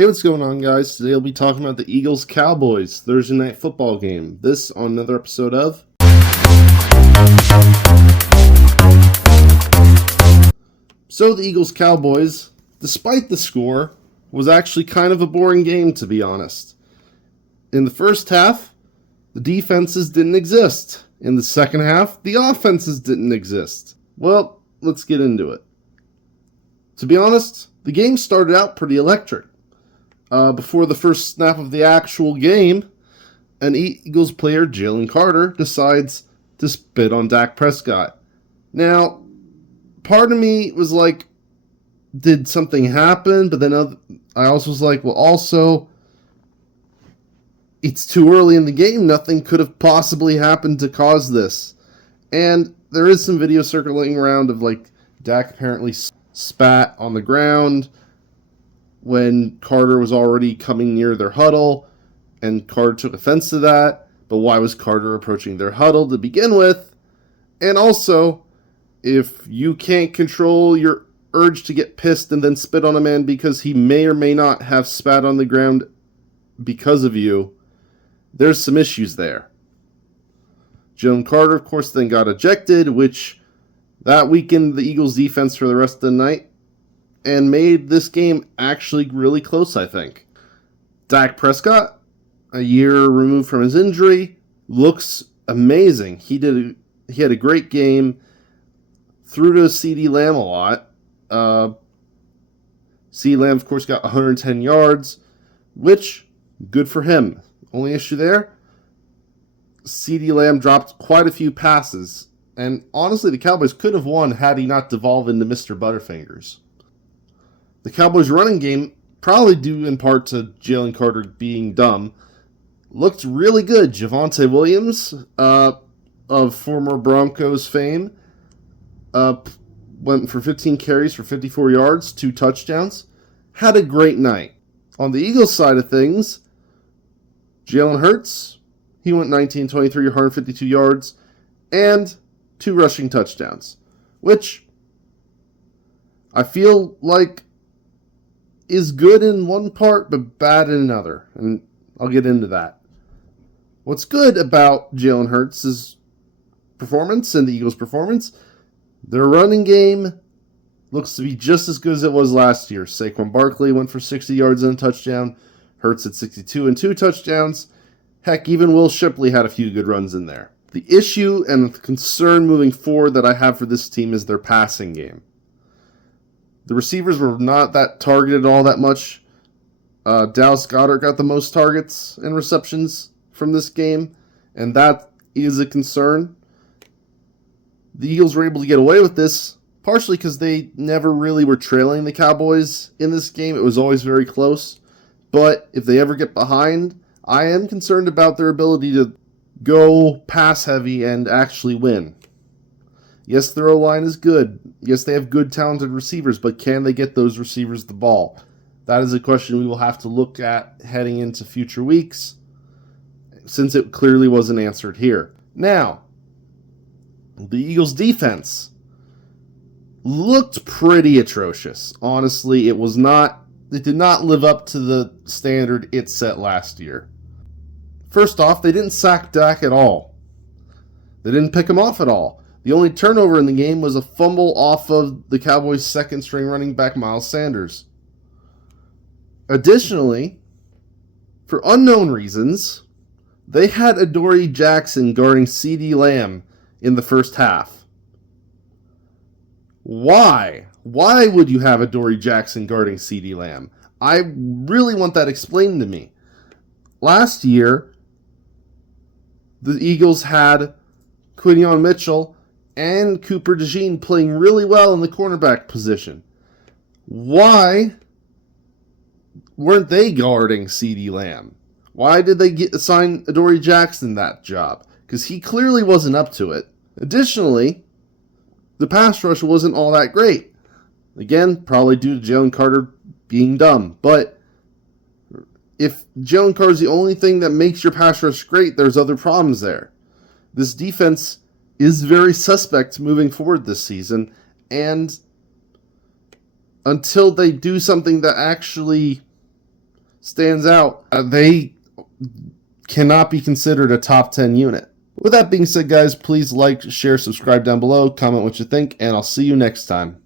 Hey, what's going on, guys? Today I'll be talking about the Eagles Cowboys Thursday night football game. This on another episode of. So, the Eagles Cowboys, despite the score, was actually kind of a boring game, to be honest. In the first half, the defenses didn't exist. In the second half, the offenses didn't exist. Well, let's get into it. To be honest, the game started out pretty electric. Before the first snap of the actual game, an Eagles player, Jalen Carter, decides to spit on Dak Prescott. Now, part of me was like, did something happen? But then I also was like, well, also, it's too early in the game. Nothing could have possibly happened to cause this. And there is some video circulating around of like Dak apparently spat on the ground when Carter was already coming near their huddle, and Carter took offense to that. But why was Carter approaching their huddle to begin with? And also, if you can't control your urge to get pissed and then spit on a man because he may or may not have spat on the ground because of you, there's some issues there. Jalen Carter, of course, then got ejected, which that weakened the Eagles' defense for the rest of the night and made this game actually really close, I think. Dak Prescott, a year removed from his injury, looks amazing. He had a great game, threw to CeeDee Lamb a lot. CeeDee Lamb, of course, got 110 yards, which, good for him. Only issue there, CeeDee Lamb dropped quite a few passes, and honestly, the Cowboys could have won had he not devolved into Mr. Butterfingers. The Cowboys' running game, probably due in part to Jalen Carter being dumb, looked really good. Javonte Williams, of former Broncos fame, went for 15 carries for 54 yards, 2 touchdowns. Had a great night. On the Eagles side of things, Jalen Hurts, he went 19-23, 152 yards, and 2 rushing touchdowns, which I feel like is good in one part, but bad in another, and I'll get into that. What's good about Jalen Hurts' performance and the Eagles' performance, their running game looks to be just as good as it was last year. Saquon Barkley went for 60 yards and a touchdown, Hurts at 62 and 2 touchdowns. Heck, even Will Shipley had a few good runs in there. The issue and the concern moving forward that I have for this team is their passing game. The receivers were not that targeted all that much. Dallas Goedert got the most targets and receptions from this game, and that is a concern. The Eagles were able to get away with this, partially because they never really were trailing the Cowboys in this game. It was always very close. But if they ever get behind, I am concerned about their ability to go pass heavy and actually win. Yes, their O-line is good. Yes, they have good, talented receivers, but can they get those receivers the ball? That is a question we will have to look at heading into future weeks, since it clearly wasn't answered here. Now, the Eagles' defense looked pretty atrocious. Honestly, it did not live up to the standard it set last year. First off, they didn't sack Dak at all. They didn't pick him off at all. The only turnover in the game was a fumble off of the Cowboys' second-string running back, Miles Sanders. Additionally, for unknown reasons, they had Adoree Jackson guarding CeeDee Lamb in the first half. Why? Why would you have Adoree Jackson guarding CeeDee Lamb? I really want that explained to me. Last year, the Eagles had Quinion Mitchell and Cooper DeJean playing really well in the cornerback position. Why weren't they guarding CeeDee Lamb? Why did they assign Adoree Jackson that job? Because he clearly wasn't up to it. Additionally, the pass rush wasn't all that great. Again, probably due to Jalen Carter being dumb. But if Jalen Carter is the only thing that makes your pass rush great, there's other problems there. This defense is very suspect moving forward this season, and until they do something that actually stands out. They cannot be considered a top 10 unit. With that being said, guys, please like, share, subscribe down below, comment what you think, and I'll see you next time.